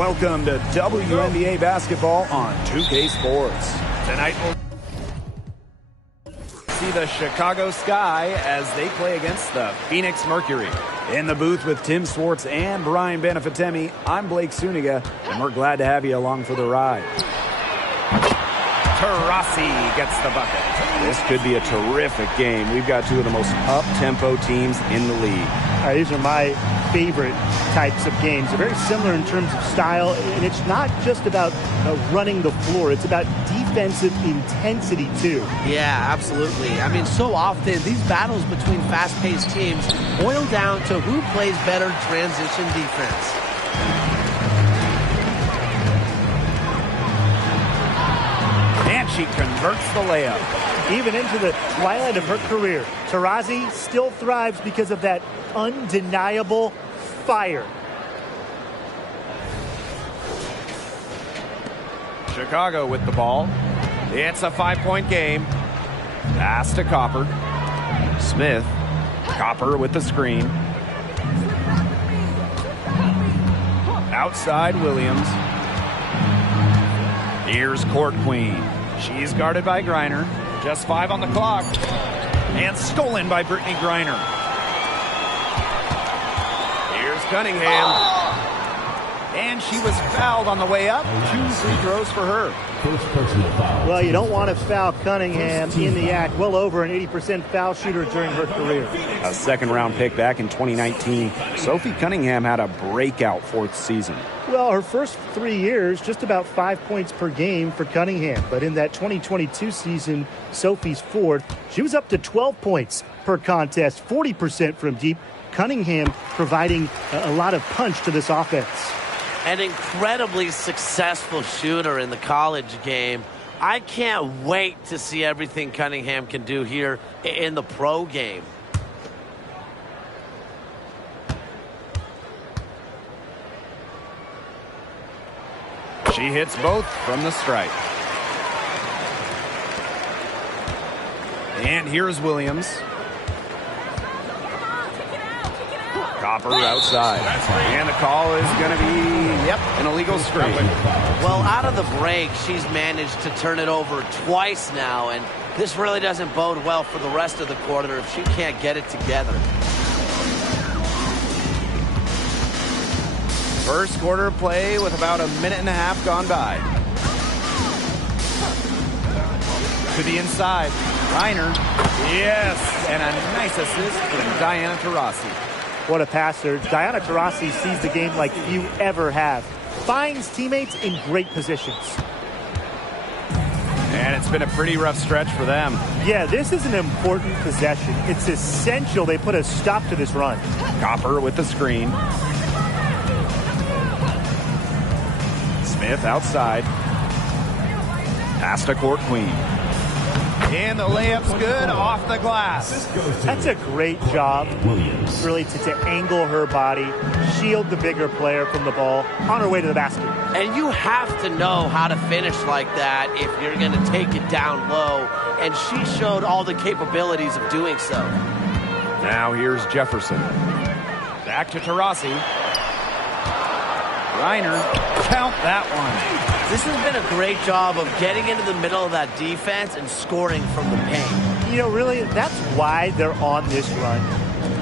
Welcome to WNBA basketball on 2K Sports. Tonight we'll see the Chicago Sky as they play against the Phoenix Mercury. In the booth with Tim Swartz and Brian Benefitemi, I'm Blake Suniga, and we're glad to have you along for the ride. Taurasi gets the bucket. This could be a terrific game. We've got two of the most up-tempo teams in the league. These are my favorite types of games. They're very similar in terms of style, and it's not just about running the floor. It's about defensive intensity, too. Yeah, absolutely. I mean, so often these battles between fast-paced teams boil down to who plays better transition defense. And she converts the layup. Even into the twilight of her career, Taurasi still thrives because of that undeniable fire. Chicago with the ball. It's a 5-point game. Pass to Copper. Smith. Copper with the screen. Outside Williams. Here's Court Queen. She's guarded by Griner. Just 5 on the clock. And stolen by Brittany Griner. Here's Cunningham. And she was fouled on the way up. 2 free throws for her. Well, you don't want to foul Cunningham in the act. Well over an 80% foul shooter during her career. A second-round pick back in 2019. Sophie Cunningham had a breakout 4th season. Well, her first 3 years, just about 5 points per game for Cunningham. But in that 2022 season, Sophie's 4th, she was up to 12 points per contest, 40% from deep. Cunningham providing a lot of punch to this offense. An incredibly successful shooter in the college game. I can't wait to see everything Cunningham can do here in the pro game. She hits both from the stripe. And here's Williams. Copper outside. And the call is going to be, an illegal screen. Well, out of the break, she's managed to turn it over twice now, and this really doesn't bode well for the rest of the quarter if she can't get it together. First quarter of play with about a minute and a half gone by. To the inside. Reiner. Yes. And a nice assist from Diana Taurasi. What a passer. Diana Taurasi sees the game like few ever have. Finds teammates in great positions. And it's been a pretty rough stretch for them. Yeah, this is an important possession. It's essential they put a stop to this run. Copper with the screen. Smith outside. Pass to Court Queen. And the layup's good off the glass. That's a great job, Williams. Really to angle her body, shield the bigger player from the ball on her way to the basket. And you have to know how to finish like that if you're going to take it down low. And she showed all the capabilities of doing so. Now here's Jefferson. Back to Taurasi. Reiner, count that one. This has been a great job of getting into the middle of that defense and scoring from the paint. You know, really, that's why they're on this run.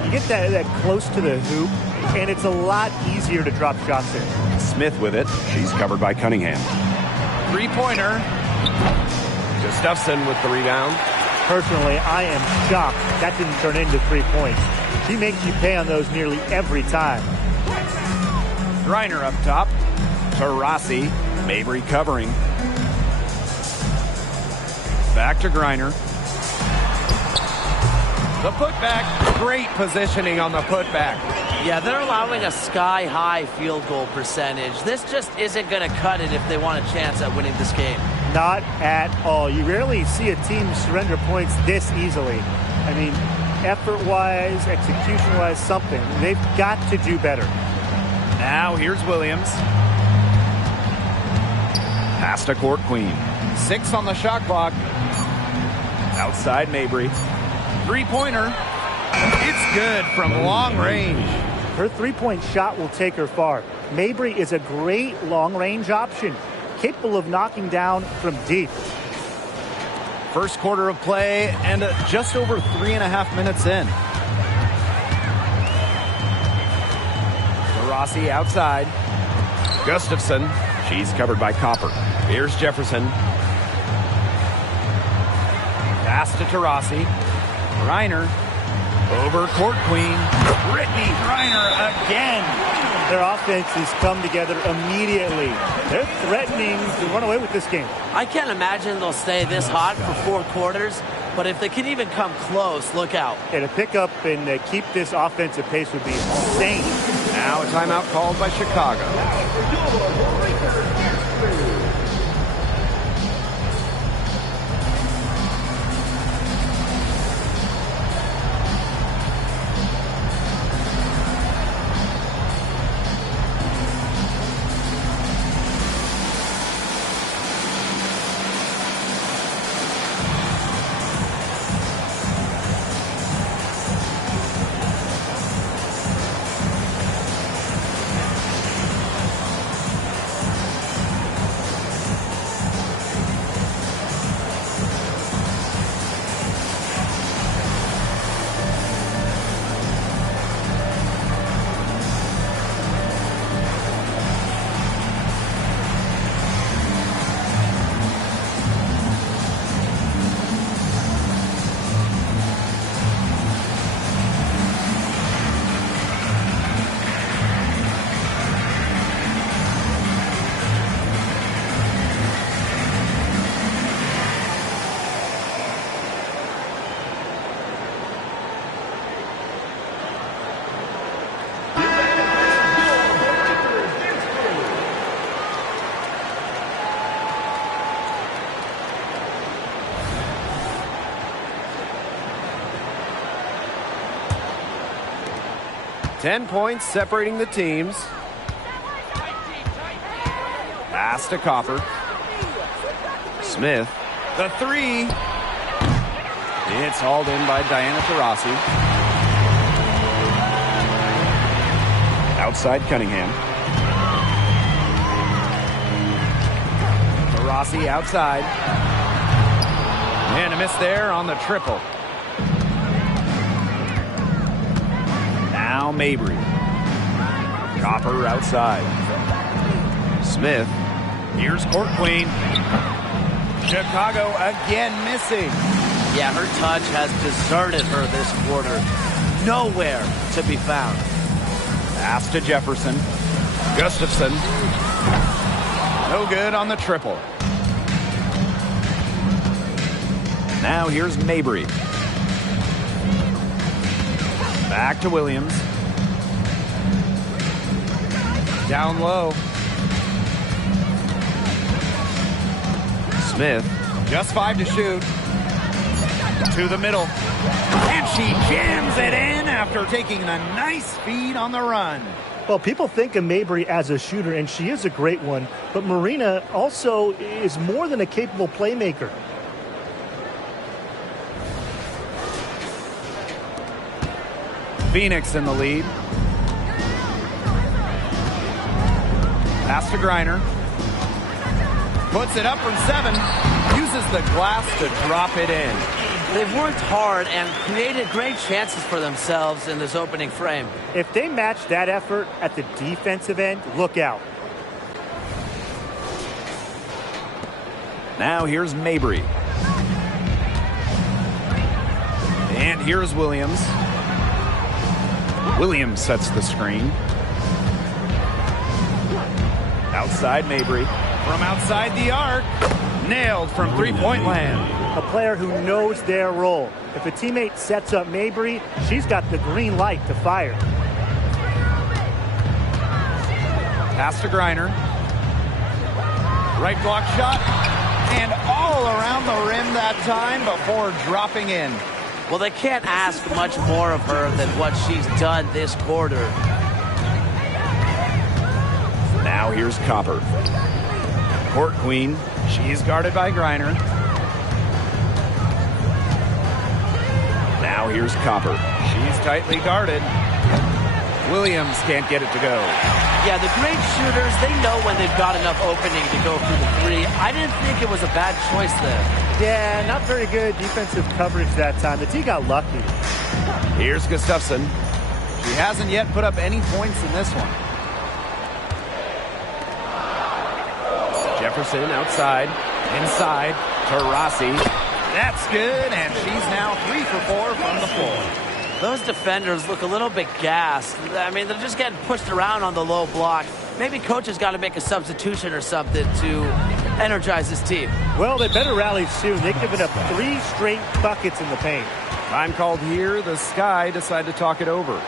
You get that close to the hoop, and it's a lot easier to drop shots there. Smith with it. She's covered by Cunningham. Three-pointer. Gustafson with the rebound. Personally, I am shocked that didn't turn into 3 points. She makes you pay on those nearly every time. Griner up top. Taurasi. Mabry covering. Back to Griner. The putback. Great positioning on the putback. Yeah, they're allowing a sky-high field goal percentage. This just isn't going to cut it if they want a chance at winning this game. Not at all. You rarely see a team surrender points this easily. I mean, effort-wise, execution-wise, something. They've got to do better. Now here's Williams. Pass to Court Queen. 6 on the shot clock. Outside Mabry. Three-pointer. It's good from long range. Her three-point shot will take her far. Mabry is a great long-range option, capable of knocking down from deep. First quarter of play and just over 3.5 minutes in. Rossi outside. Gustafson. She's covered by Copper. Here's Jefferson. Pass to Taurasi. Reiner. Over court queen. Brittany Reiner again. Their offenses come together immediately. They're threatening to run away with this game. I can't imagine they'll stay this hot for 4 quarters, but if they can even come close, look out. And to pick up and keep this offensive pace would be insane. Now a timeout called by Chicago. Ten points separating the teams. Pass to Copper. Smith. The three. It's hauled in by Diana Taurasi. Outside Cunningham. Taurasi outside. And a miss there on the triple. Now Mabry. Copper outside. Smith. Here's court queen. Chicago again missing. Yeah, her touch has deserted her this quarter. Nowhere to be found. Pass to Jefferson. Gustafson. No good on the triple. Now here's Mabry. Back to Williams. Down low. Smith. Just 5 to shoot. To the middle. And she jams it in after taking a nice feed on the run. Well, people think of Mabry as a shooter, and she is a great one. But Marina also is more than a capable playmaker. Phoenix in the lead. Pass to Griner. Puts it up from 7. Uses the glass to drop it in. They've worked hard and created great chances for themselves in this opening frame. If they match that effort at the defensive end, look out. Now here's Mabry. And here's Williams. Williams sets the screen. Outside Mabry. From outside the arc. Nailed from three-point land. A player who knows their role. If a teammate sets up Mabry, she's got the green light to fire. Pass to Griner. Right block shot. And all around the rim that time before dropping in. Well, they can't ask much more of her than what she's done this quarter. Now here's Copper. Court queen. She's guarded by Griner. Now here's Copper. She's tightly guarded. Williams can't get it to go. Yeah, the great shooters, they know when they've got enough opening to go for the three. I didn't think it was a bad choice there. Yeah, not very good defensive coverage that time. The D got lucky. Here's Gustafson. She hasn't yet put up any points in this one. Jefferson outside, inside, Taurasi. That's good, and she's now 3 for 4 from the floor. Those defenders look a little bit gassed. I mean, they're just getting pushed around on the low block. Maybe coach has got to make a substitution or something to energize his team. Well, they better rally soon. They've given up 3 straight buckets in the paint. Time called here. The Sky decide to talk it over.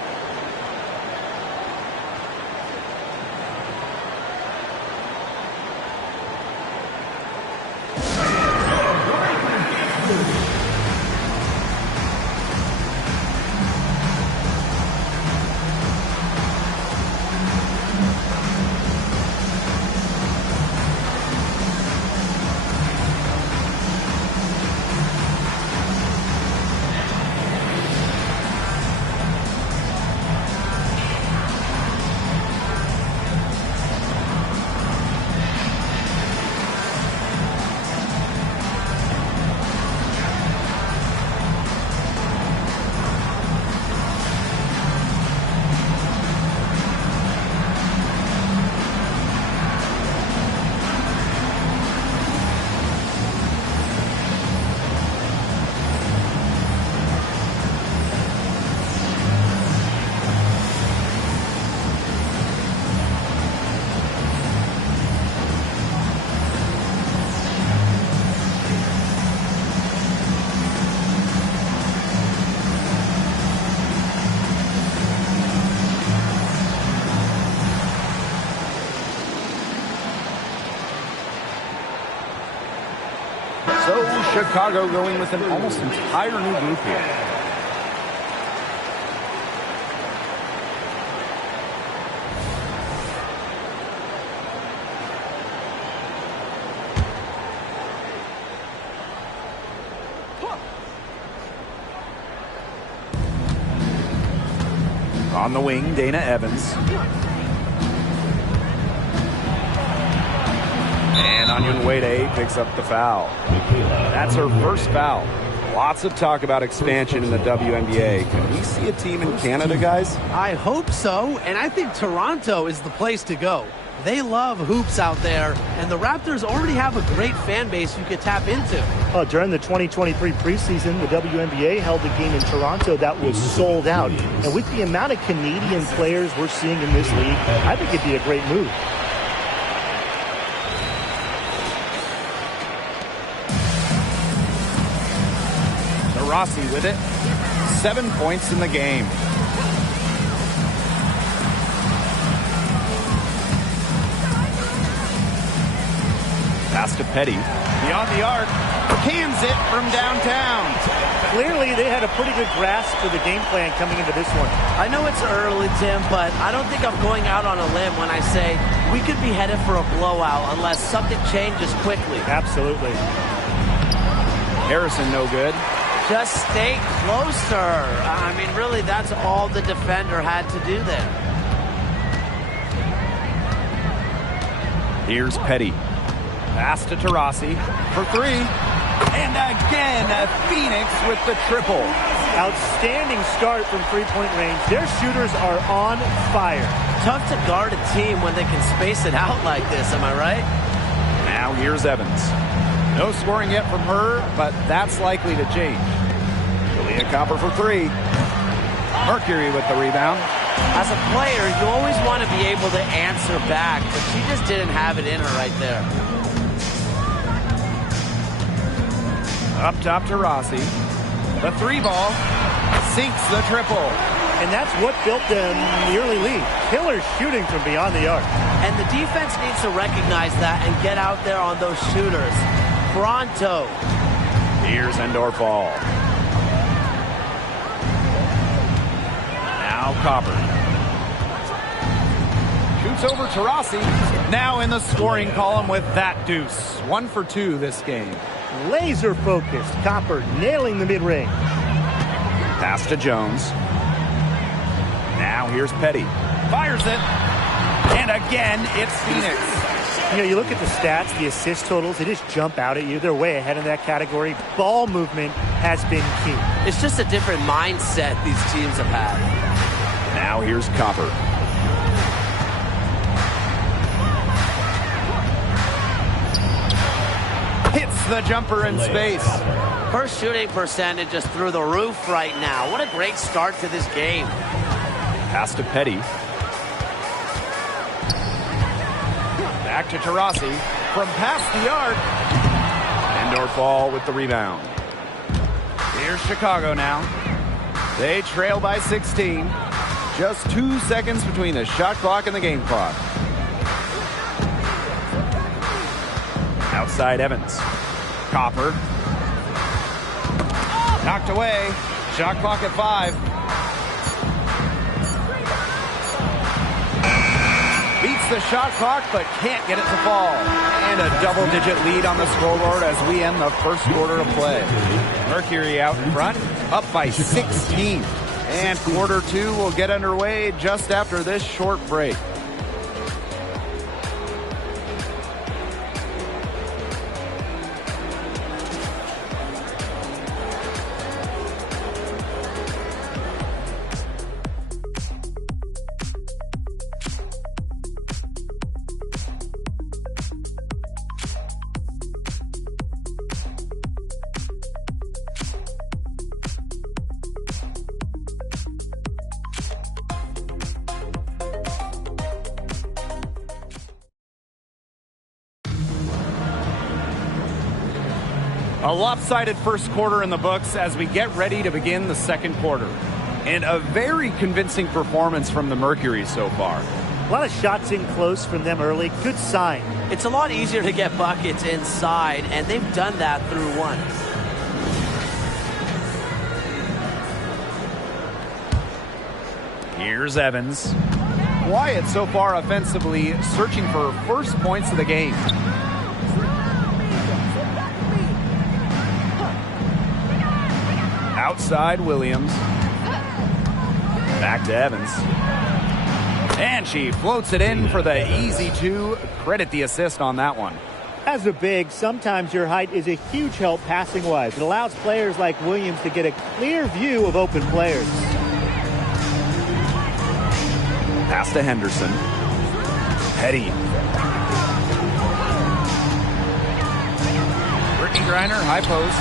So Chicago going with an almost entire new group here. On the wing, Dana Evans. And Onion Wade picks up the foul. That's her first foul. Lots of talk about expansion in the WNBA. Can we see a team in Canada, guys? I hope so, and I think Toronto is the place to go. They love hoops out there, and the Raptors already have a great fan base you could tap into. During the 2023 preseason, the WNBA held a game in Toronto that was sold out. And with the amount of Canadian players we're seeing in this league, I think it'd be a great move. Rossi with it. 7 points in the game. Pass to Petty. Beyond the arc. Cans it from downtown. Clearly, they had a pretty good grasp for the game plan coming into this one. I know it's early, Tim, but I don't think I'm going out on a limb when I say we could be headed for a blowout unless something changes quickly. Absolutely. Harrison no good. Just stay closer. I mean, really, that's all the defender had to do there. Here's Petty. Pass to Taurasi for 3. And again, Phoenix with the triple. Outstanding start from three-point range. Their shooters are on fire. Tough to guard a team when they can space it out like this, am I right? Now here's Evans. No scoring yet from her, but that's likely to change. Julia Copper for 3. Mercury with the rebound. As a player, you always want to be able to answer back, but she just didn't have it in her right there. Up top to Rossi. The 3 ball sinks the triple. And that's what built them the early lead. Killer shooting from beyond the arc. And the defense needs to recognize that and get out there on those shooters. Pronto. Here's Endorfall. Now Copper. Shoots over to Rossi. Now in the scoring column with that deuce. 1 for 2 this game. Laser focused. Copper nailing the mid-range. Pass to Jones. Now here's Petty. Fires it. And again, it's Phoenix. You know, you look at the stats, the assist totals, they just jump out at you. They're way ahead in that category. Ball movement has been key. It's just a different mindset these teams have had. Now here's Copper. Hits the jumper in space. Her shooting percentage is through the roof right now. What a great start to this game. Pass to Petty. Back to Taurasi from past the arc. Endorf Ball with the rebound. Here's Chicago now. They trail by 16. Just 2 seconds between the shot clock and the game clock. Outside Evans. Copper. Knocked away. Shot clock at 5. Beats the shot clock, but can't get it to fall. And a double-digit lead on the scoreboard as we end the first quarter of play. Mercury out in front, up by 16. And quarter 2 will get underway just after this short break. A lopsided first quarter in the books as we get ready to begin the second quarter. And a very convincing performance from the Mercury so far. A lot of shots in close from them early. Good sign. It's a lot easier to get buckets inside, and they've done that through one. Here's Evans. Quiet so far offensively, searching for first points of the game. Outside Williams. Back to Evans. And she floats it in for the easy 2. Credit the assist on that one. As a big, sometimes your height is a huge help passing-wise. It allows players like Williams to get a clear view of open players. Pass to Henderson. Petty. Brittany Griner, high post.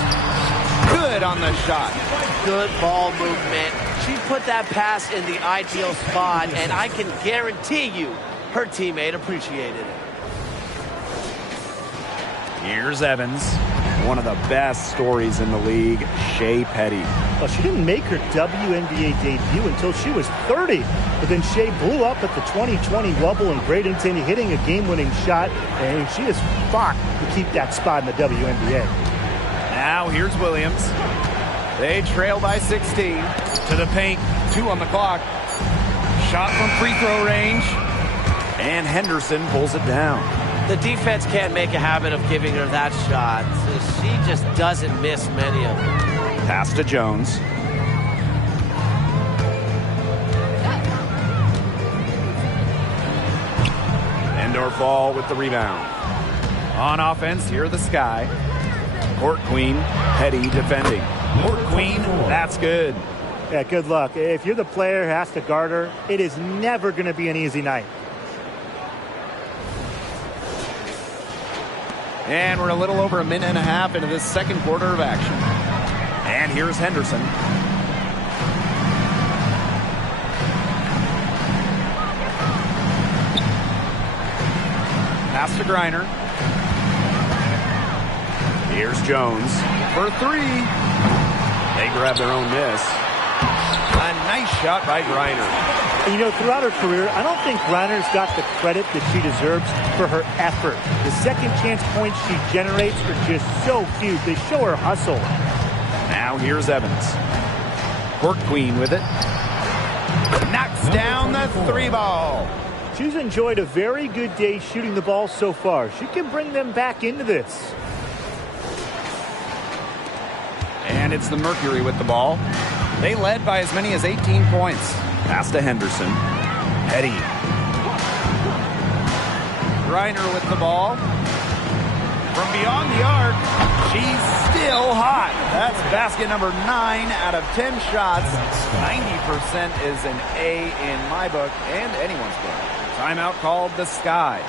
Good on the shot. Good ball movement. She put that pass in the ideal spot, and I can guarantee you her teammate appreciated it. Here's Evans. One of the best stories in the league, Shea Petty. Well, she didn't make her WNBA debut until she was 30. But then Shea blew up at the 2020 Wubble in Bradenton, hitting a game-winning shot, and she has fought to keep that spot in the WNBA. Now here's Williams. They trail by 16. To the paint. 2 on the clock. Shot from free throw range. And Henderson pulls it down. The defense can't make a habit of giving her that shot. So she just doesn't miss many of them. Pass to Jones. Endorf Ball with the rebound. On offense, here are the Sky. Court Queen, Petty defending. Court Queen, that's good. Yeah, good luck. If you're the player who has to guard her, it is never going to be an easy night. And we're a little over a minute and a half into this second quarter of action. And here's Henderson. Pass to Griner. Here's Jones for 3. They grab their own miss. A nice shot by Griner. And, you know, throughout her career, I don't think Griner's got the credit that she deserves for her effort. The second chance points she generates are just so huge. They show her hustle. Now here's Evans. Court Queen with it. Knocks down the 3 ball. She's enjoyed a very good day shooting the ball so far. She can bring them back into this. And it's the Mercury with the ball. They led by as many as 18 points. Pass to Henderson. Petty. Griner with the ball. From beyond the arc, she's still hot. That's basket number 9 out of 10 shots. 90% is an A in my book and anyone's book. Timeout called the Sky.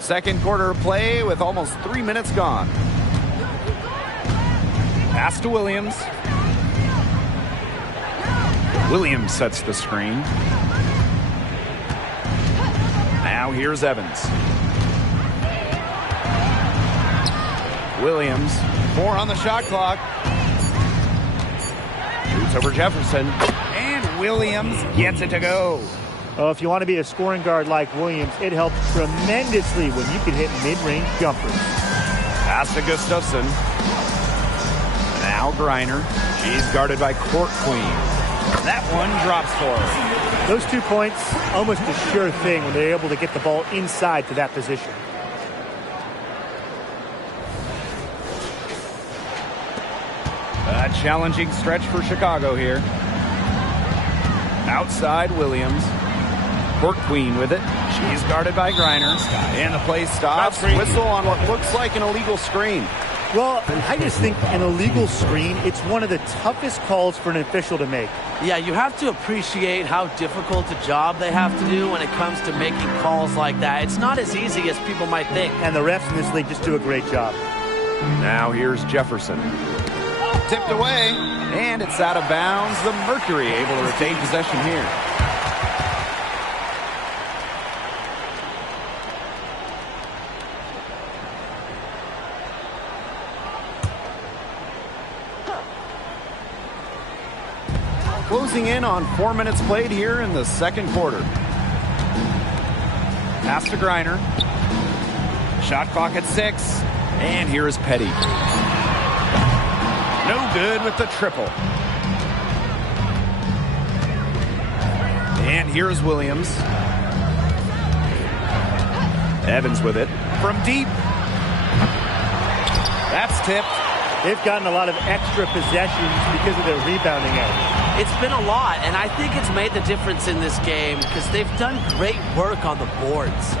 Second quarter play with almost 3 minutes gone. Pass to Williams. Williams sets the screen. Now here's Evans. Williams, 4 on the shot clock. Shoots over Jefferson. And Williams gets it to go. Oh, if you want to be a scoring guard like Williams, it helps tremendously when you can hit mid-range jumpers. Pass to Gustafson. Now Griner. She's guarded by Court Queen. That one drops for her. Those 2 points, almost a sure thing when they're able to get the ball inside to that position. A challenging stretch for Chicago here. Outside Williams. Court Queen with it. She's guarded by Griner. And the play stops. Whistle on what looks like an illegal screen. Well, I just think an illegal screen, it's one of the toughest calls for an official to make. Yeah, you have to appreciate how difficult a job they have to do when it comes to making calls like that. It's not as easy as people might think. And the refs in this league just do a great job. Now here's Jefferson. Tipped away, and it's out of bounds. The Mercury able to retain possession here. Closing in on 4 minutes played here in the second quarter. Pass to Griner. Shot clock at 6. And here is Petty. No good with the triple. And here's Williams. Evans with it. From deep. That's tipped. They've gotten a lot of extra possessions because of their rebounding edge. It's been a lot, and I think it's made the difference in this game because they've done great work on the boards.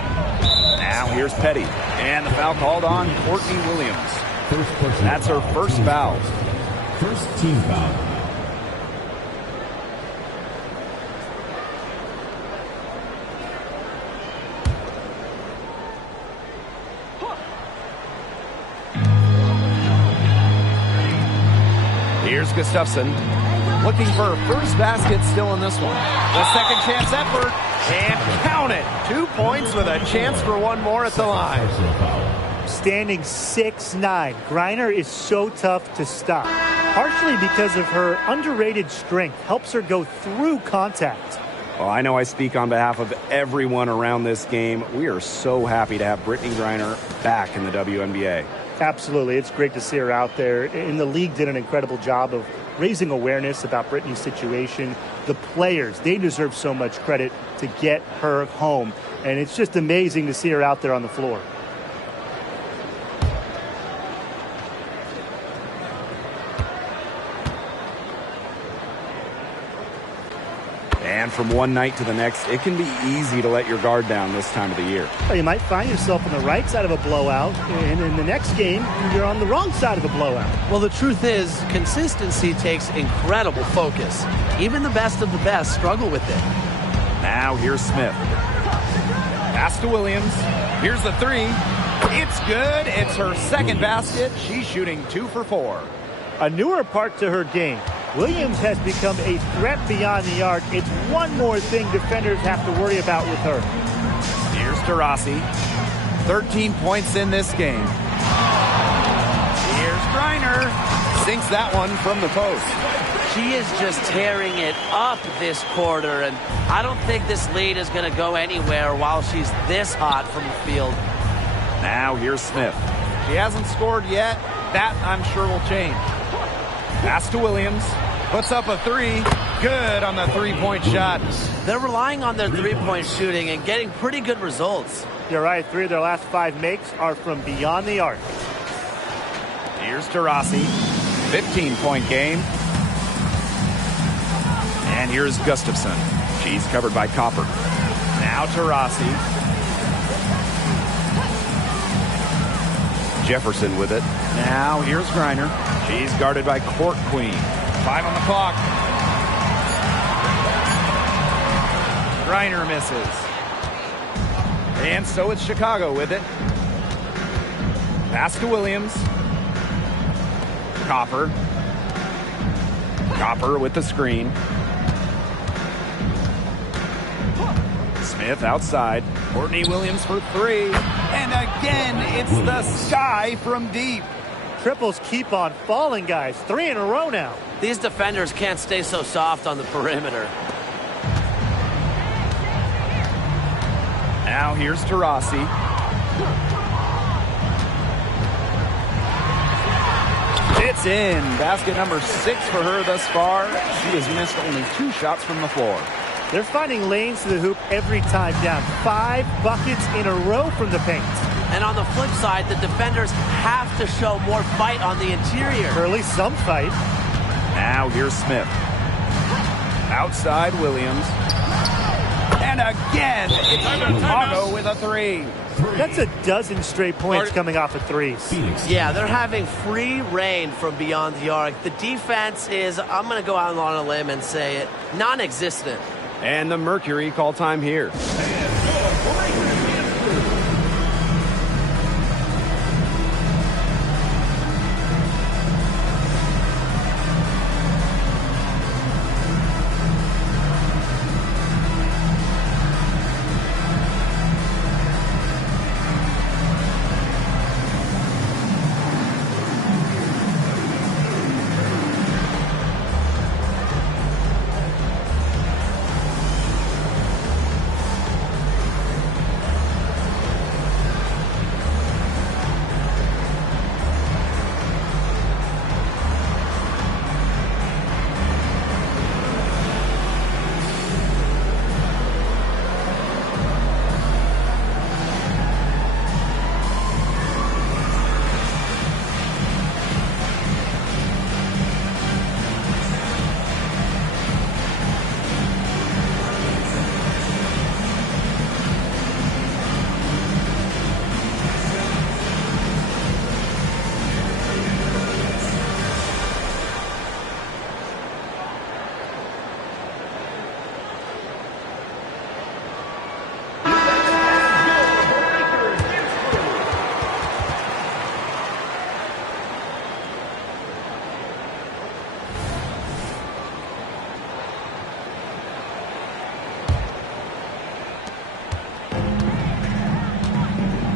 Now here's Petty. And the foul called on Courtney Williams. That's her first foul. First team foul. Here's Gustafson. Looking for her first basket still in this one. The second chance effort. And count it. 2 points with a chance for one more at the line. Standing 6'9". Griner is so tough to stop. Partially because of her underrated strength. Helps her go through contact. Well, I know I speak on behalf of everyone around this game. We are so happy to have Brittney Griner back in the WNBA. Absolutely. It's great to see her out there. And the league did an incredible job of raising awareness about Brittany's situation. The players, they deserve so much credit to get her home. And it's just amazing to see her out there on the floor. And from one night to the next, it can be easy to let your guard down this time of the year. You might find yourself on the right side of a blowout, and in the next game, you're on the wrong side of a blowout. Well, the truth is, consistency takes incredible focus. Even the best of the best struggle with it. Now here's Smith. Pass to Williams. Here's the three. It's good. It's her second basket. She's shooting 2 for 4. A newer part to her game. Williams has become a threat beyond the arc. It's one more thing defenders have to worry about with her. Here's Taurasi. 13 points in this game. Here's Griner. Sinks that one from the post. She is just tearing it up this quarter, and I don't think this lead is going to go anywhere while she's this hot from the field. Now here's Smith. She hasn't scored yet. That, I'm sure, will change. Pass to Williams. Puts up a 3. Good on the three-point shot. They're relying on their three-point shooting and getting pretty good results. You're right. 3 of their last 5 makes are from beyond the arc. Here's Taurasi. 15-point game. And here's Gustafson. She's covered by Copper. Now Taurasi. Jefferson with it. Now here's Griner. She's guarded by Court Queen. 5 on the clock. Griner misses. And so it's Chicago with it. Pass to Williams. Copper. Copper with the screen. Smith outside. Courtney Williams for 3. And again, it's the sky from deep. Triples keep on falling, guys. 3 in a row now. These defenders can't stay so soft on the perimeter. Now here's Taurasi. It's in. Basket number 6 for her thus far. She has missed only 2 shots from the floor. They're finding lanes to the hoop every time down. 5 buckets in a row from the paint. And on the flip side, the defenders have to show more fight on the interior. Or at least some fight. Now here's Smith. Outside Williams. And again, it's Chicago with a 3. That's a dozen straight points coming off of 3s. Yeah, they're having free reign from beyond the arc. The defense is, I'm going to go out on a limb and say it, non-existent. And the Mercury call time here.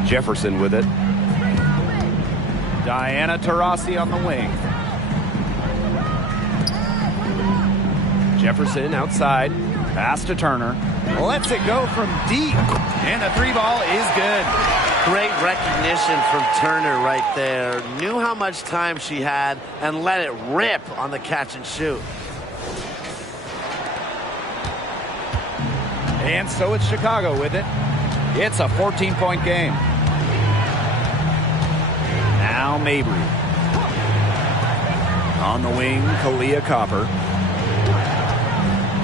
Jefferson with it. Diana Taurasi on the wing. Jefferson outside. Pass to Turner. Lets it go from deep. And the 3 ball is good. Great recognition from Turner right there. Knew how much time she had and let it rip on the catch and shoot. And so it's Chicago with it. It's a 14-point game. Now Mabry. On the wing, Kalia Copper.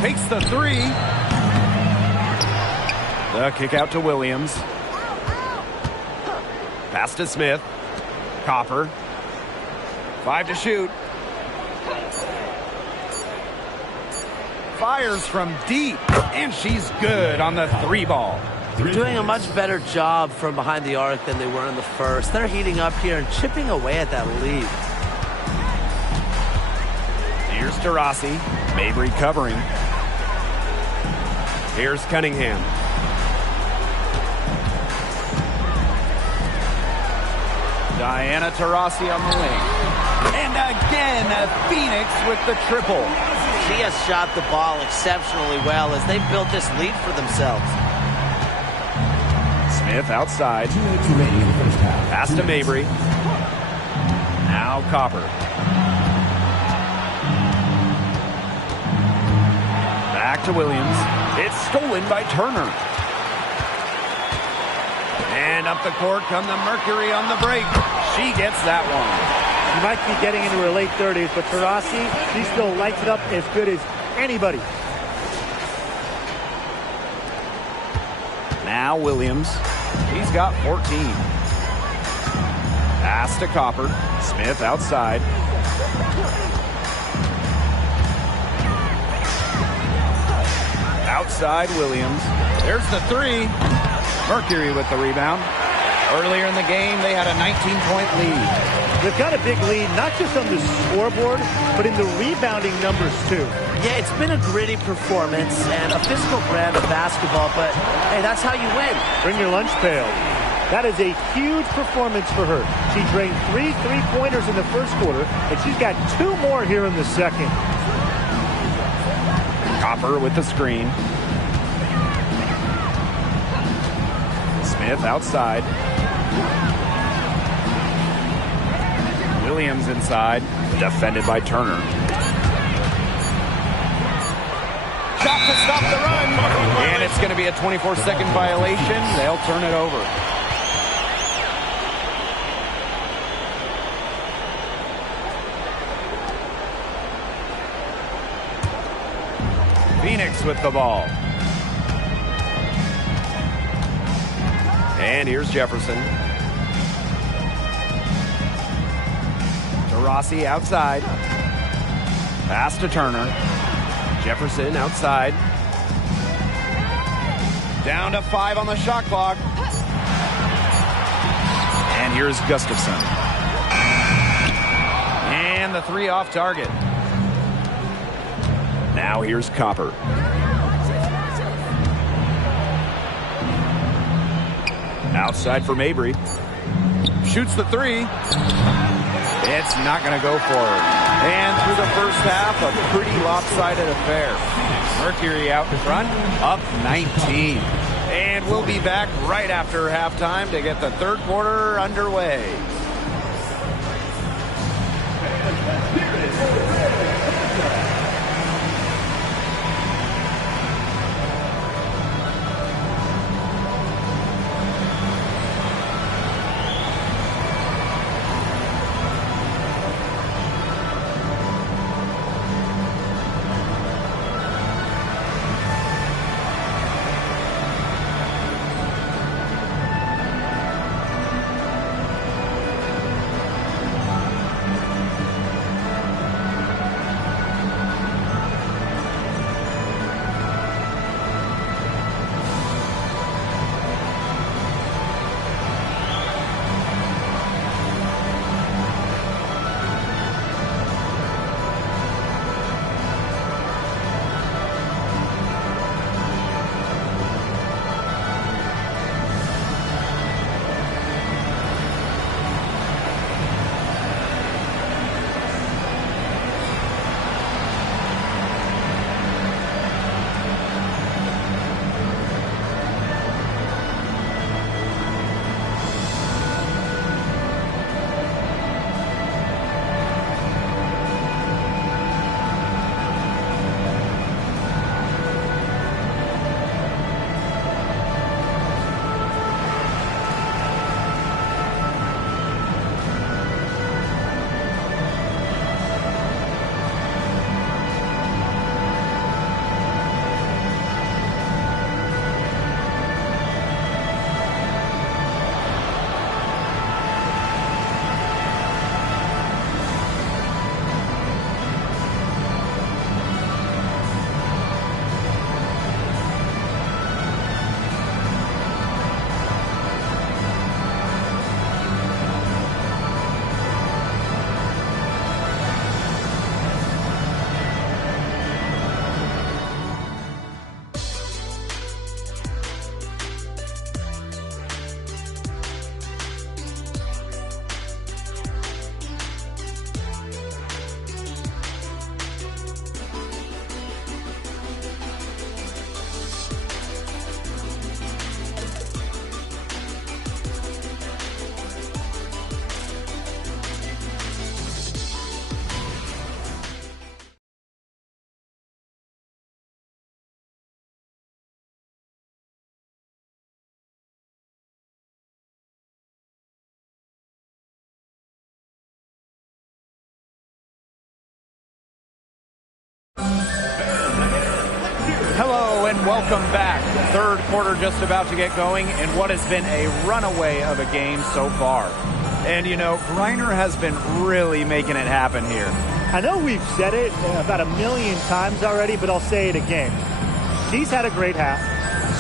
Takes the three. The kick out to Williams. Pass to Smith. Copper. 5 to shoot. Fires from deep. And she's good on the 3 ball. They're doing a much better job from behind the arc than they were in the first. They're heating up here and chipping away at that lead. Here's Taurasi. Mabry covering. Here's Cunningham. Diana Taurasi on the wing. And again, Phoenix with the triple. She has shot the ball exceptionally well as they've built this lead for themselves. Smith outside. Pass to Mabry. Now Copper. Back to Williams. It's stolen by Turner. And up the court come the Mercury on the break. She gets that one. She might be getting into her late 30s, but Taurasi, she still lights it up as good as anybody. Now Williams. He's got 14. Pass to Copper. Smith outside. Outside Williams. There's the 3. Mercury with the rebound. Earlier in the game, they had a 19-point lead. They've got a big lead, not just on the scoreboard, but in the rebounding numbers, too. Yeah, it's been a gritty performance and a physical brand of basketball, but, hey, that's how you win. Bring your lunch pail. That is a huge performance for her. She drained 3 3-pointers in the first quarter, and she's got 2 more here in the second. Copper with the screen. Smith outside. Williams inside. Defended by Turner. Shot to stop the run. And it's going to be a 24-second violation. They'll turn it over. Phoenix with the ball. And here's Jefferson. Taurasi outside. Pass to Turner. Jefferson outside. Down to 5 on the shot clock. And here's Gustafson. And the 3 off target. Now here's Copper. Outside for Mabry. Shoots the 3. It's not going to go for her. And through the first half, a pretty lopsided affair. Mercury out in front, up 19. And we'll be back right after halftime to get the third quarter underway. welcome back. Third quarter just about to get going in what has been a runaway of a game so far. And, you know, Griner has been really making it happen here. I know we've said it about a million times already, but I'll say it again. She's had a great half,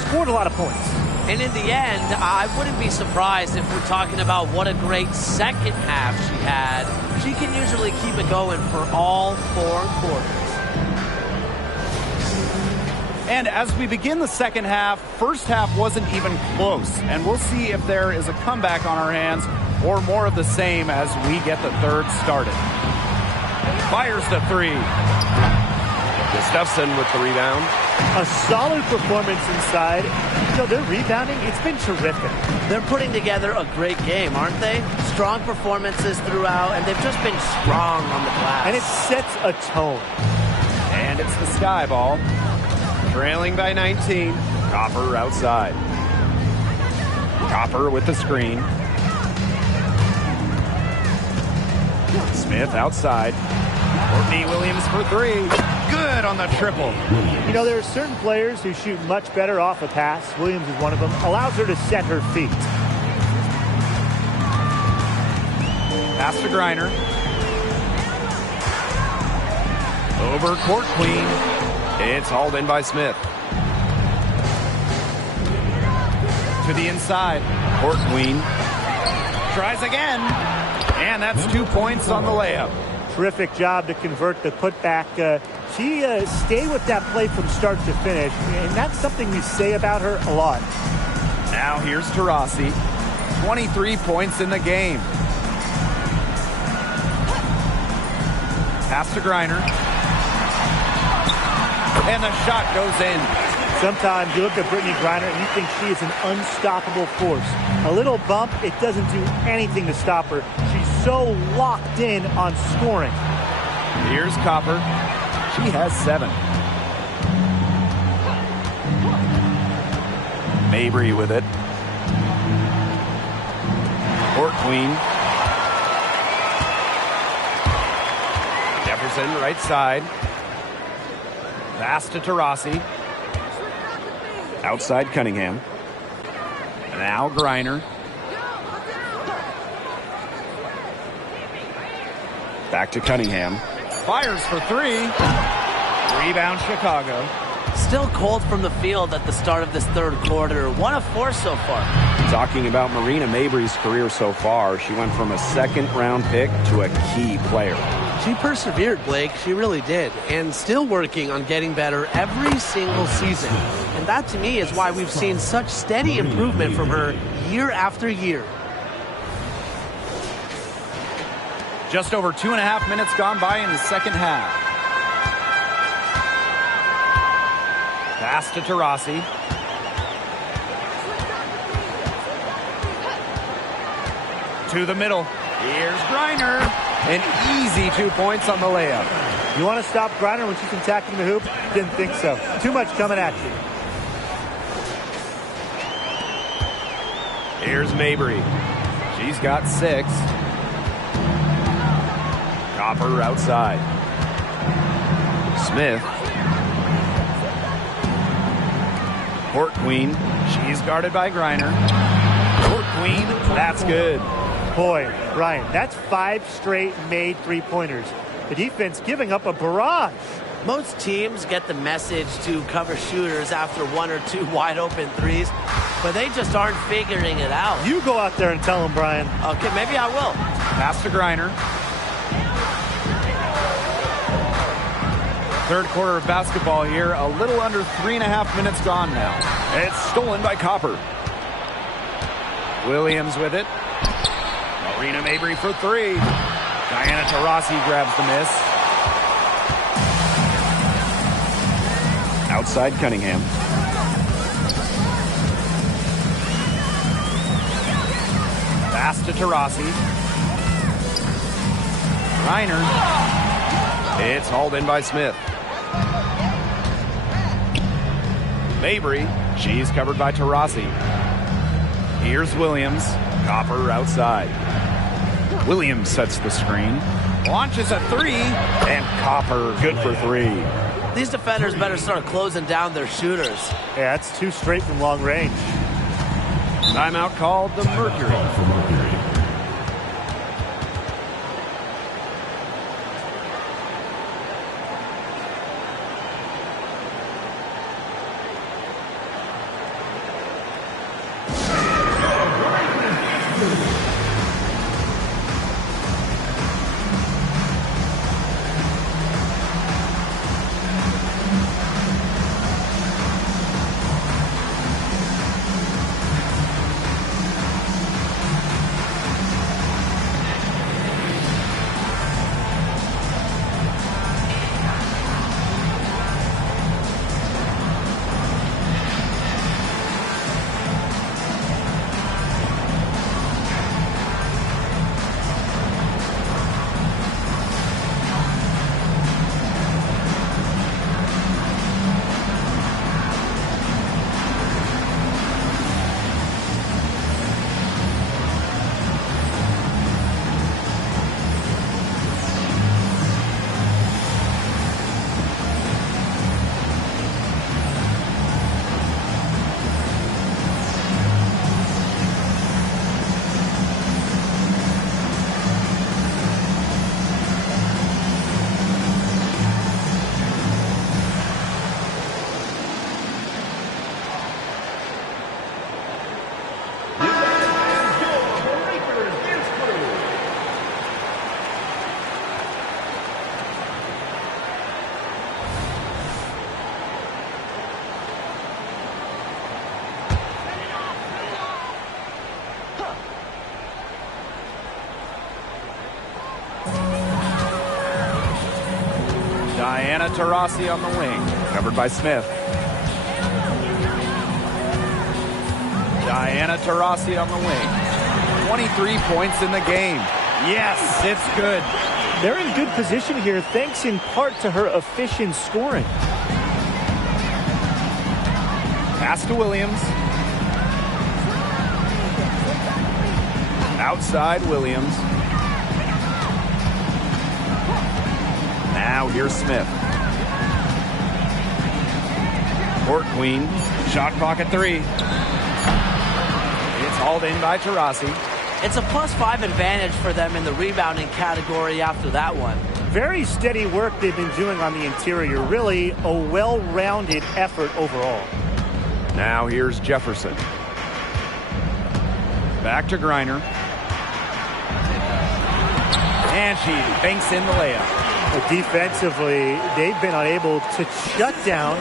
scored a lot of points. And in the end, I wouldn't be surprised if we're talking about what a great second half she had. She can usually keep it going for all 4 quarters. And as we begin the second half, first half wasn't even close. And we'll see if there is a comeback on our hands or more of the same as we get the third started. Fires the 3. Gustafson with the rebound. A solid performance inside. You know, their rebounding, it's been terrific. They're putting together a great game, aren't they? Strong performances throughout, and they've just been strong on the glass. And it sets a tone. And it's the Sky ball. Trailing by 19. Copper outside. Copper with the screen. Smith outside. Courtney Williams for 3. Good on the triple. You know, there are certain players who shoot much better off a pass. Williams is one of them. Allows her to set her feet. Pass to Griner. Over court queen. It's hauled in by Smith. To the inside. Court queen. Tries again. And that's 2 points on the layup. Terrific job to convert the putback. She stayed with that play from start to finish, and that's something we say about her a lot. Now here's Taurasi. 23 points in the game. Pass to Griner. And the shot goes in. Sometimes you look at Brittany Griner and you think she is an unstoppable force. A little bump, it doesn't do anything to stop her. She's so locked in on scoring. Here's Copper. She has 7. Mabry with it. Court queen. Jefferson right side. Pass to Taurasi. Outside Cunningham. Now Griner. Back to Cunningham. Fires for 3. Rebound Chicago. Still cold from the field at the start of this third quarter. 1 of 4 so far. Talking about Marina Mabry's career so far, she went from a second-round pick to a key player. She persevered, Blake. She really did. And still working on getting better every single season. And that, to me, is why we've seen such steady improvement from her year after year. Just over 2.5 minutes gone by in the second half. Pass to Taurasi. To the middle. Here's Griner. An easy 2 points on the layup. You want to stop Griner when she's attacking the hoop? Didn't think so. Too much coming at you. Here's Mabry. She's got 6. Copper outside. Smith. Court queen. She's guarded by Griner. Court queen. That's good. Boy, Brian, that's 5 straight made three-pointers. The defense giving up a barrage. Most teams get the message to cover shooters after 1 or 2 wide-open threes, but they just aren't figuring it out. You go out there and tell them, Brian. Okay, maybe I will. Pass to Griner. Third quarter of basketball here. A little under 3.5 minutes gone now. It's stolen by Copper. Williams with it. Marina Mabry for 3. Diana Taurasi grabs the miss. Outside Cunningham. Pass to Taurasi. Griner. It's hauled in by Smith. Mabry. She's covered by Taurasi. Here's Williams. Copper outside. Williams sets the screen. Launches a 3. And Copper good for 3. These defenders better start closing down their shooters. Yeah, that's 2 straight from long range. Timeout called the Mercury. Called for Mercury. Diana Taurasi on the wing, covered by Smith. Diana Taurasi on the wing. 23 points in the game. Yes, it's good. They're in good position here, thanks in part to her efficient scoring. Pass to Williams. Outside Williams. Now here's Smith. Court Queen. Shot clock at 3. It's hauled in by Taurasi. It's a +5 advantage for them in the rebounding category after that one. Very steady work they've been doing on the interior. Really a well-rounded effort overall. Now here's Jefferson. Back to Griner. And she banks in the layup. But defensively, they've been unable to shut down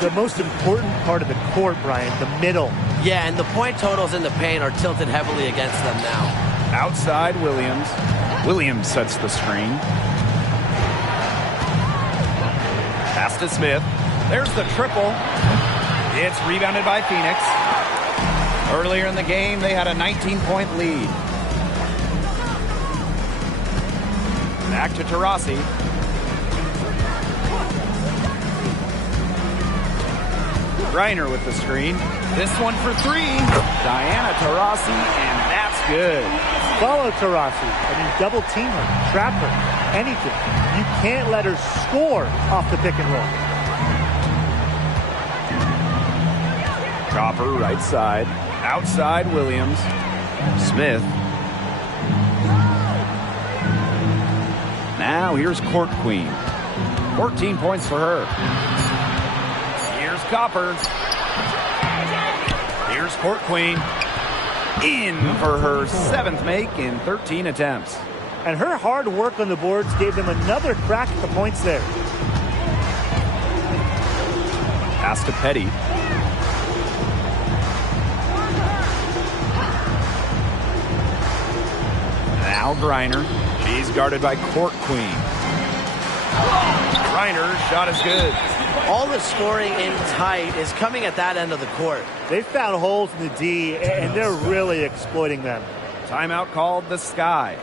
the most important part of the court, Brian, the middle. Yeah, and the point totals in the paint are tilted heavily against them now. Outside Williams. Williams sets the screen. Pass to Smith. There's the triple. It's rebounded by Phoenix. Earlier in the game, they had a 19-point lead. Back to Taurasi. Griner with the screen. This one for 3. Diana Taurasi, and that's good. Follow Taurasi. Double team her, trap her, anything. You can't let her score off the pick and roll. Chopper right side. Outside Williams. Smith. Now here's Court Queen. 14 points for her. Here's Copper. Here's Court Queen. In for her 7th make in 13 attempts. And her hard work on the boards gave them another crack at the points there. Pass to Petty. Now Griner. She's guarded by Court Queen. Griner's shot is good. All the scoring in tight is coming at that end of the court. They found holes in the D, and they're really exploiting them. Timeout called the Sky.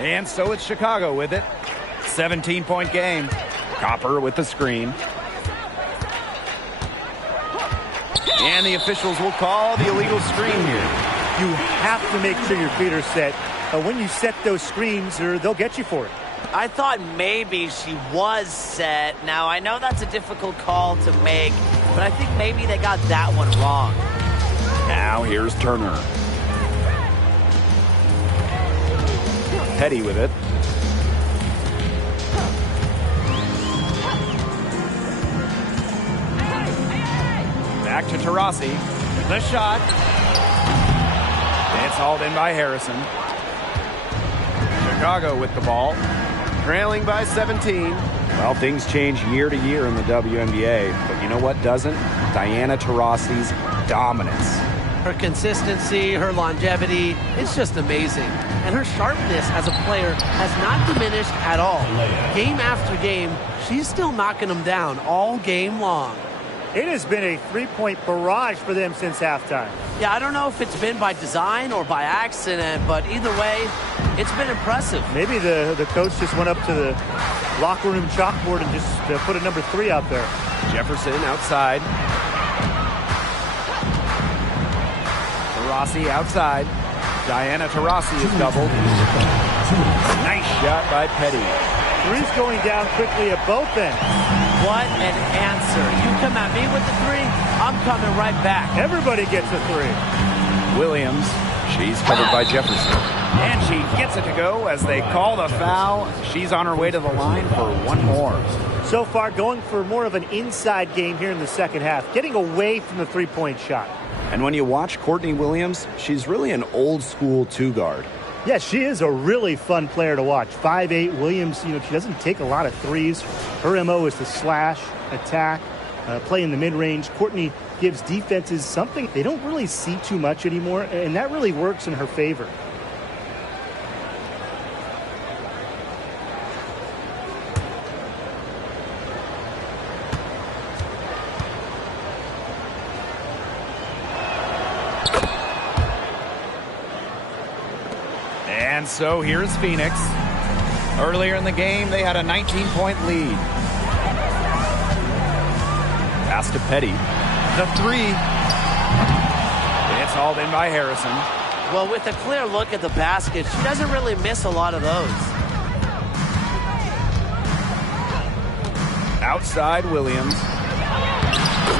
And so it's Chicago with it. 17-point game. Copper with the screen. And the officials will call the illegal screen here. You have to make sure your feet are set. When you set those screens, they'll get you for it. I thought maybe she was set. Now, I know that's a difficult call to make, but I think maybe they got that one wrong. Now here's Turner. Petty with it. Back to Taurasi. The shot. It's hauled in by Harrison. Chicago with the ball. Trailing by 17. Well, things change year to year in the WNBA. But you know what doesn't? Diana Taurasi's dominance. Her consistency, her longevity, it's just amazing. And her sharpness as a player has not diminished at all. Game after game, she's still knocking them down all game long. It has been a three-point barrage for them since halftime. Yeah, I don't know if it's been by design or by accident, but either way, it's been impressive. Maybe the coach just went up to the locker room chalkboard and just put a number 3 out there. Jefferson outside. Taurasi outside. Diana Taurasi is doubled. Nice shot by Petty. Three's going down quickly at both ends. What an answer. You come at me with the 3, I'm coming right back. Everybody gets a 3. Williams, she's covered by Jefferson. And she gets it to go as they call the foul. She's on her way to the line for one more. So far, going for more of an inside game here in the second half, getting away from the three-point shot. And when you watch Courtney Williams, she's really an old-school two-guard. Yeah, she is a really fun player to watch. 5'8", Williams, she doesn't take a lot of threes. Her MO is to slash, attack, play in the mid-range. Courtney gives defenses something they don't really see too much anymore, and that really works in her favor. And so here's Phoenix. Earlier in the game, they had a 19-point lead. Pass to Petty. The 3. It's hauled in by Harrison. Well, with a clear look at the basket, she doesn't really miss a lot of those. Outside Williams.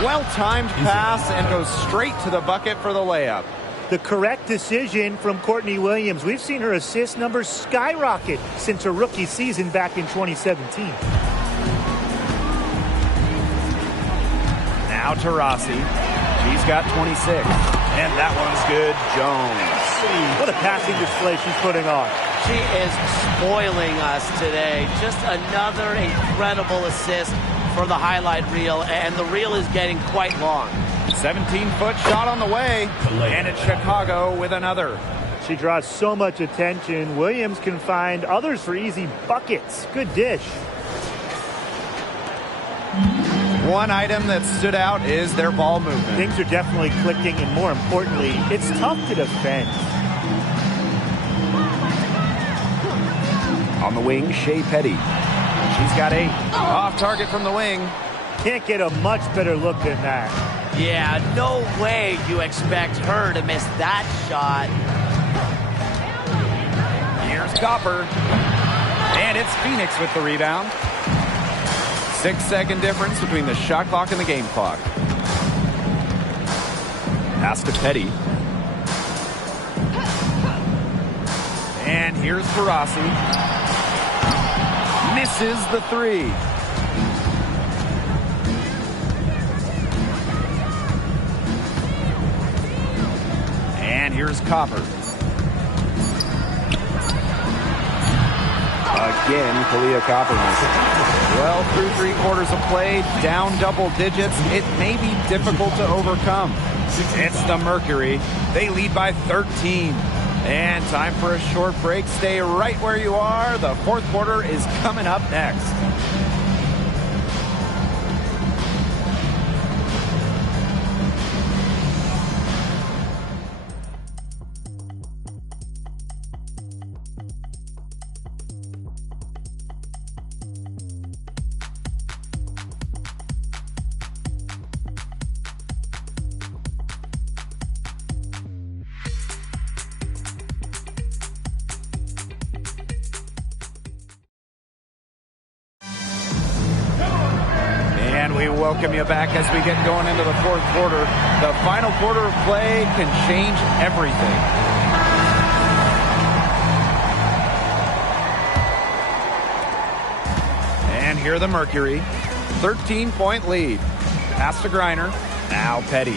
Well-timed pass and goes straight to the bucket for the layup. The correct decision from Courtney Williams. We've seen her assist numbers skyrocket since her rookie season back in 2017. Now Taurasi. She's got 26. And that one's good. Jones. What a passing display she's putting on. She is spoiling us today. Just another incredible assist for the highlight reel, and the reel is getting quite long. 17-foot shot on the way, and it's Chicago with another. She draws so much attention. Williams can find others for easy buckets. Good dish. One item that stood out is their ball movement. Things are definitely clicking, and more importantly, it's tough to defend. On the wing, Shea Petty. She's got 8. Off target from the wing. Can't get a much better look than that. Yeah, no way you expect her to miss that shot. Here's Copper. And it's Phoenix with the rebound. 6-second difference between the shot clock and the game clock. Pass to Petty. And here's Taurasi. Misses the 3. And here's Copper. Again, Kalia Copper misses. Well, through 3 quarters of play, down double digits, it may be difficult to overcome. It's the Mercury. They lead by 13. And time for a short break. Stay right where you are. The fourth quarter is coming up next. We welcome you back as we get going into the fourth quarter. The final quarter of play can change everything. And here the Mercury. 13-point lead. Pass to Griner. Now Petty.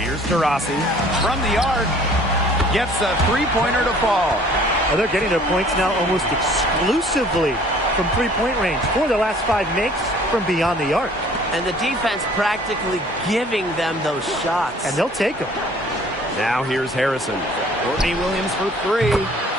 Here's Taurasi. From the arc. Gets a three-pointer to fall. Well, they're getting their points now almost exclusively from three-point range. 4 of their last 5 makes from beyond the arc. And the defense practically giving them those shots. And they'll take them. Now here's Harrison. Courtney Williams for 3.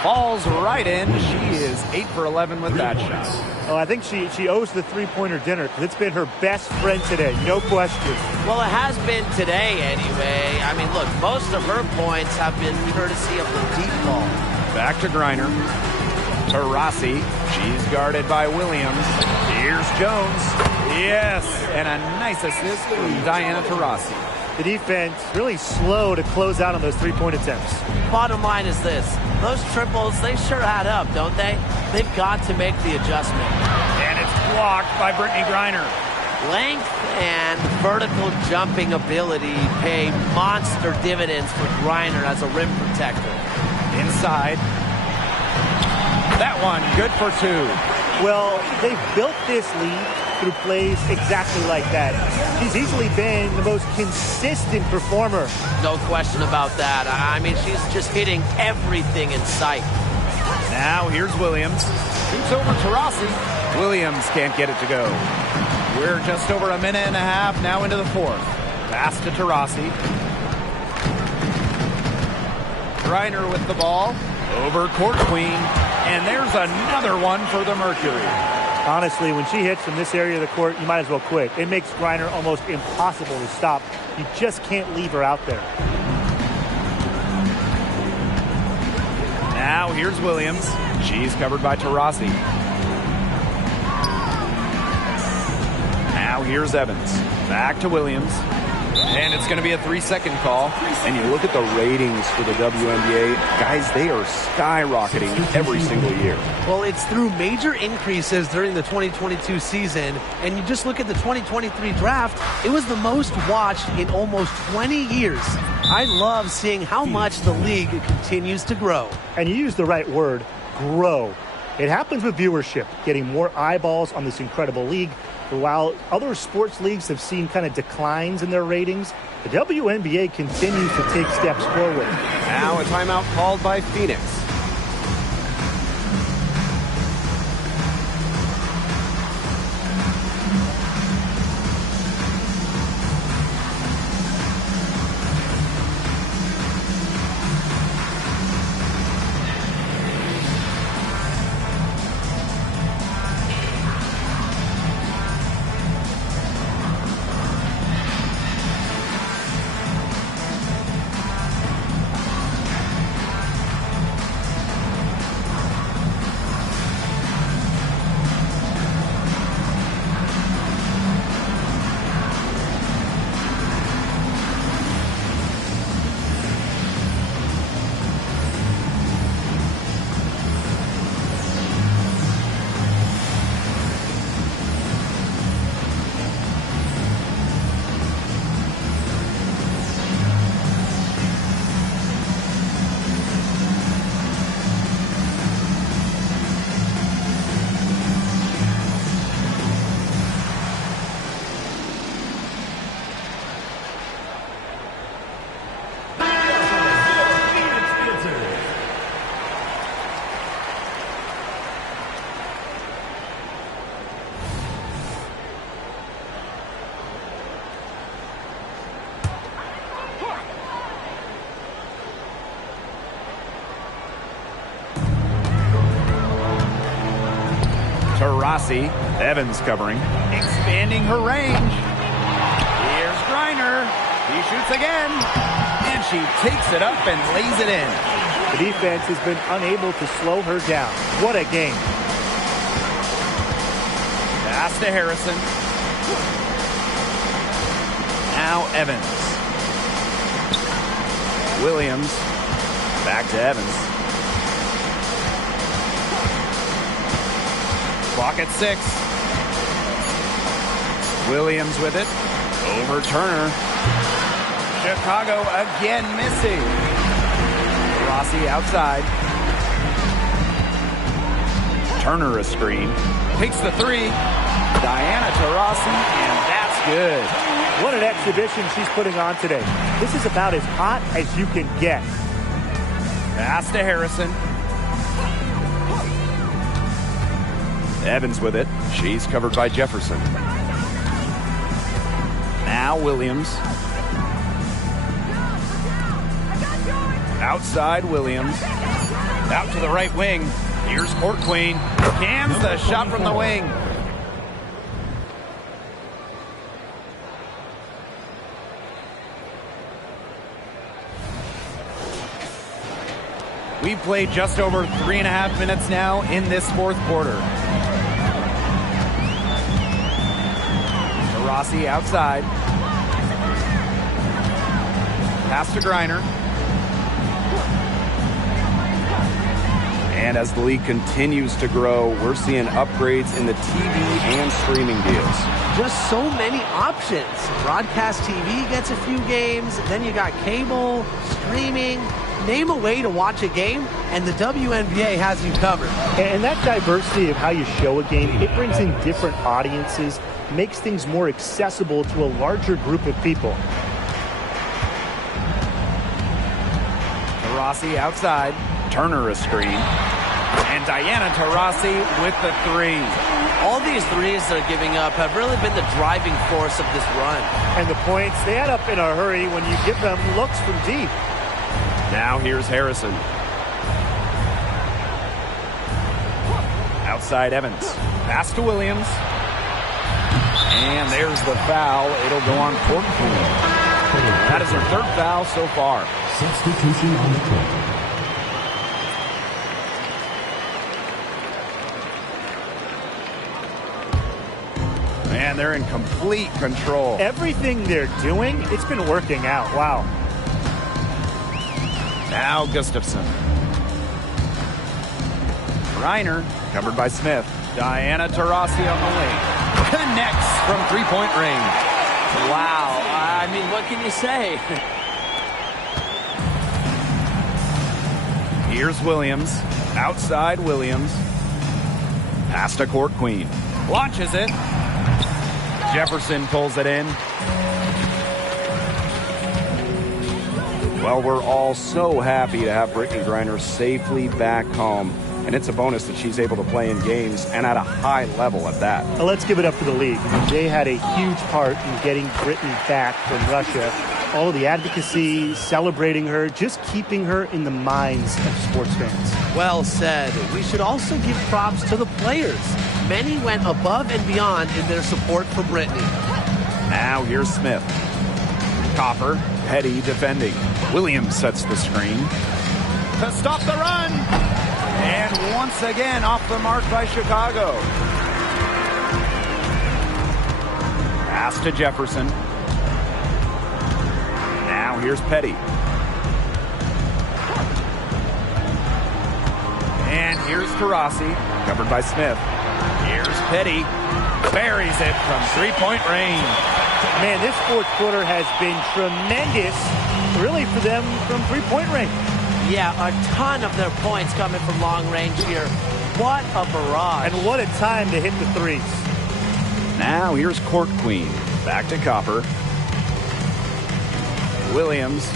Falls right in. She is 8 for 11 with that shot. Oh, I think she owes the three-pointer dinner because it's been her best friend today, no question. Well, it has been today anyway. I mean, look, most of her points have been courtesy of the deep ball. Back to Griner. Taurasi. She's guarded by Williams. Here's Jones. Yes, and a nice assist from Diana Taurasi. The defense really slow to close out on those three-point attempts. Bottom line is this. Those triples, they sure add up, don't they? They've got to make the adjustment. And it's blocked by Brittany Griner. Length and vertical jumping ability pay monster dividends for Griner as a rim protector. Inside. That one, good for 2. Well, they've built this lead through plays exactly like that. She's easily been the most consistent performer. No question about that. I mean, she's just hitting everything in sight. Now here's Williams. Shoots over Taurasi. Williams can't get it to go. We're just over a minute and a half now into the fourth. Pass to Taurasi. Griner with the ball. Over Court Queen. And there's another one for the Mercury. Honestly, when she hits from this area of the court, you might as well quit. It makes Griner almost impossible to stop. You just can't leave her out there. Now here's Williams. She's covered by Taurasi. Now here's Evans. Back to Williams. And it's going to be a 3-second call. And you look at the ratings for the WNBA, guys, they are skyrocketing every single year. Well, it's through major increases during the 2022 season. And you just look at the 2023 draft, it was the most watched in almost 20 years. I love seeing how much the league continues to grow. And you use the right word, grow. It happens with viewership, getting more eyeballs on this incredible league. While other sports leagues have seen kind of declines in their ratings, the WNBA continues to take steps forward. Now a timeout called by Phoenix. Taurasi. Evans covering. Expanding her range. Here's Griner. He shoots again. And she takes it up and lays it in. The defense has been unable to slow her down. What a game. Pass to Harrison. Now Evans. Williams. Back to Evans. Clock at 6. Williams with it. Over Turner. Chicago again missing. Rossi outside. Turner a screen. Takes the 3. Diana Taurasi, and that's good. What an exhibition she's putting on today. This is about as hot as you can get. Pass to Harrison. Evans with it. She's covered by Jefferson. Now Williams. Outside Williams. Out to the right wing. Here's Court Queen. Cans the shot from the wing. We've played just over 3.5 minutes now in this fourth quarter. Rossi outside. Pass to Griner. And as the league continues to grow, we're seeing upgrades in the TV and streaming deals. Just so many options. Broadcast TV gets a few games, then you got cable, streaming. Name a way to watch a game, and the WNBA has you covered. And that diversity of how you show a game, it brings in different audiences, makes things more accessible to a larger group of people. Taurasi outside. Turner a screen. And Diana Taurasi with the 3. All these threes they're giving up have really been the driving force of this run. And the points, they add up in a hurry when you give them looks from deep. Now here's Harrison. Outside Evans. Pass to Williams. And there's the foul. It'll go on Court Queen. That is her 3rd foul so far. Substitution on the court. Man, they're in complete control. Everything they're doing, it's been working out. Wow. Now Gustafson. Reiner, covered by Smith. Diana Taurasi on the wing. Connects from 3-point range. Wow. I mean, what can you say? Here's Williams. Outside Williams. Pass to Court Queen. Launches it. Jefferson pulls it in. Well, we're all so happy to have Brittney Griner safely back home. And it's a bonus that she's able to play in games and at a high level at that. Well, let's give it up to the league. They had a huge part in getting Brittney back from Russia. All of the advocacy, celebrating her, just keeping her in the minds of sports fans. Well said. We should also give props to the players. Many went above and beyond in their support for Brittney. Now here's Smith. Copper, Petty defending. Williams sets the screen to stop the run. And once again off the mark by Chicago. Pass to Jefferson. Now here's Petty. And here's Taurasi, covered by Smith. Here's Petty. Buries it from 3-point range. Man, this fourth quarter has been tremendous, really, for them from 3-point range. Yeah, a ton of their points coming from long range here. What a barrage. And what a time to hit the threes. Now here's Court Queen. Back to Copper. Williams.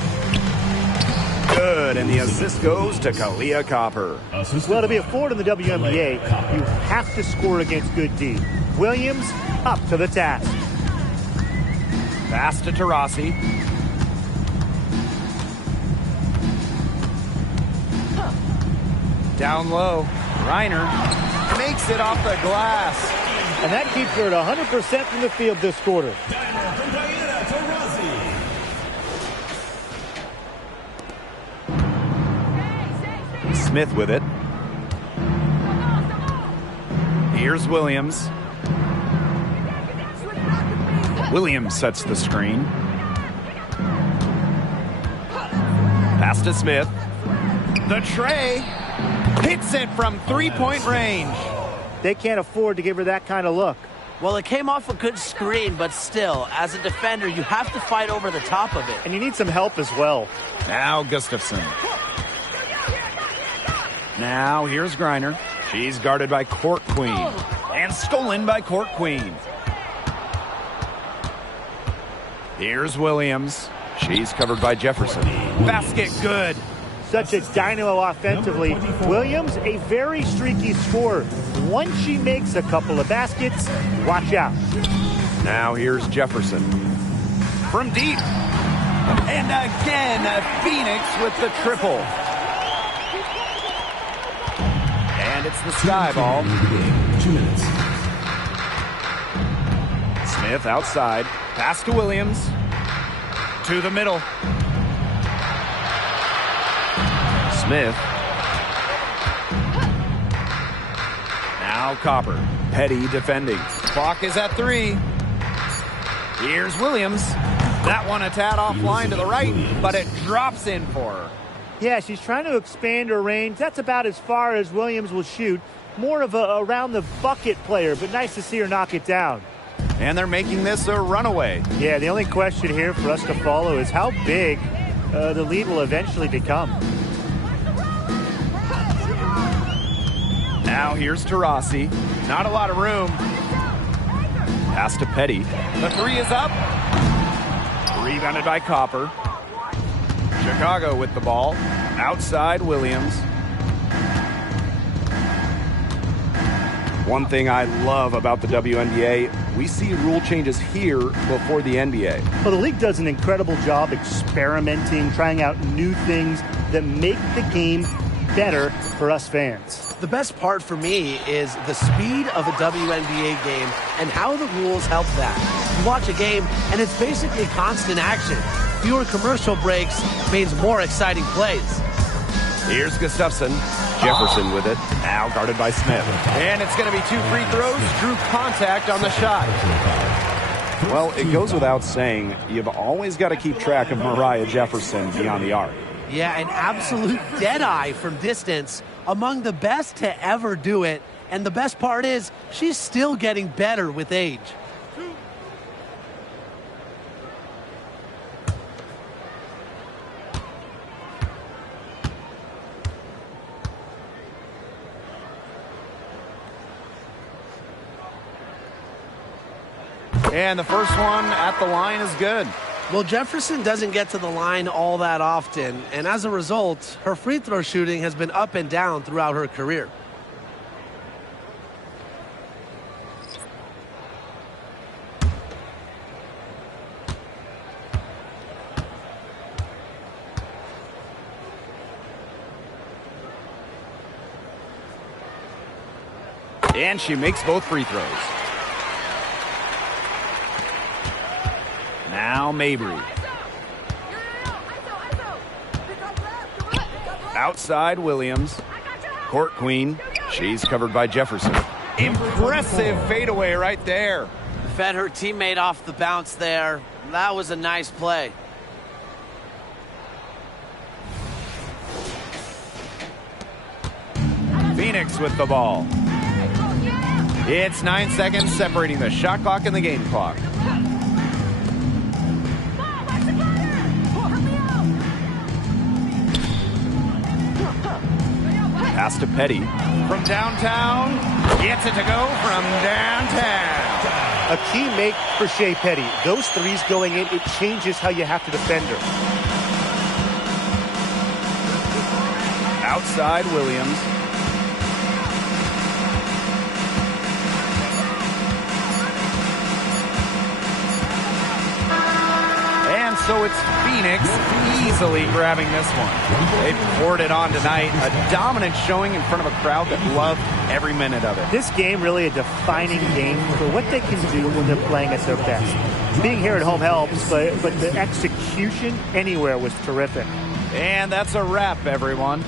Good, and the assist goes to Kalia Copper. Well, to be a forward in the WNBA, you have to score against good D. Williams up to the task. Pass to Taurasi. Down low. Reiner makes it off the glass. And that keeps her at 100% from the field this quarter. Smith with it. Here's Williams. Williams sets the screen. Pass to Smith. The tray hits it from 3-point range. They can't afford to give her that kind of look. Well, it came off a good screen, but still, as a defender, you have to fight over the top of it. And you need some help as well. Now Gustafson. Now here's Griner. She's guarded by Court Queen. And stolen by Court Queen. Here's Williams. She's covered by Jefferson. Basket good. Such a dynamo offensively. Williams, a very streaky scorer. Once she makes a couple of baskets, watch out. Now here's Jefferson. From deep. And again, Phoenix with the triple. And it's the Sky ball. 2 minutes. Smith outside. Pass to Williams. To the middle. Smith. Now Copper. Petty defending. Clock is at 3. Here's Williams. That one a tad offline to the right, but it drops in for her. Yeah, she's trying to expand her range. That's about as far as Williams will shoot. More of a around-the-bucket player, but nice to see her knock it down. And they're making this a runaway. Yeah, the only question here for us to follow is how big the lead will eventually become. Now here's Taurasi. Not a lot of room. Pass to Petty. The 3 is up. Rebounded by Copper. Chicago with the ball. Outside Williams. One thing I love about the WNBA, we see rule changes here before the NBA. Well, the league does an incredible job experimenting, trying out new things that make the game better for us fans. The best part for me is the speed of a WNBA game and how the rules help that. You watch a game and it's basically constant action. Fewer commercial breaks means more exciting plays. Here's Gustafson. Jefferson with it. Now guarded by Smith. And it's going to be 2 free throws. Drew contact on the shot. Well, it goes without saying, you've always got to keep track of Mariah Jefferson beyond the arc. Yeah, an absolute dead-eye from distance. Among the best to ever do it. And the best part is, she's still getting better with age. And the first one at the line is good. Well, Jefferson doesn't get to the line all that often, and as a result, her free throw shooting has been up and down throughout her career. And she makes both free throws. Now Mabry. Outside Williams. Court Queen. She's covered by Jefferson. Impressive fadeaway right there. Fed her teammate off the bounce there. That was a nice play. Phoenix with the ball. It's 9 seconds separating the shot clock and the game clock. Pass to Petty. From downtown. Gets it to go from downtown. A key make for Shea Petty. Those threes going in, it changes how you have to defend her. Outside Williams. And so it's Phoenix easily grabbing this one. They poured it on tonight. A dominant showing in front of a crowd that loved every minute of it. This game really a defining game for what they can do when they're playing at their best. Being here at home helps, but the execution anywhere was terrific. And that's a wrap, everyone.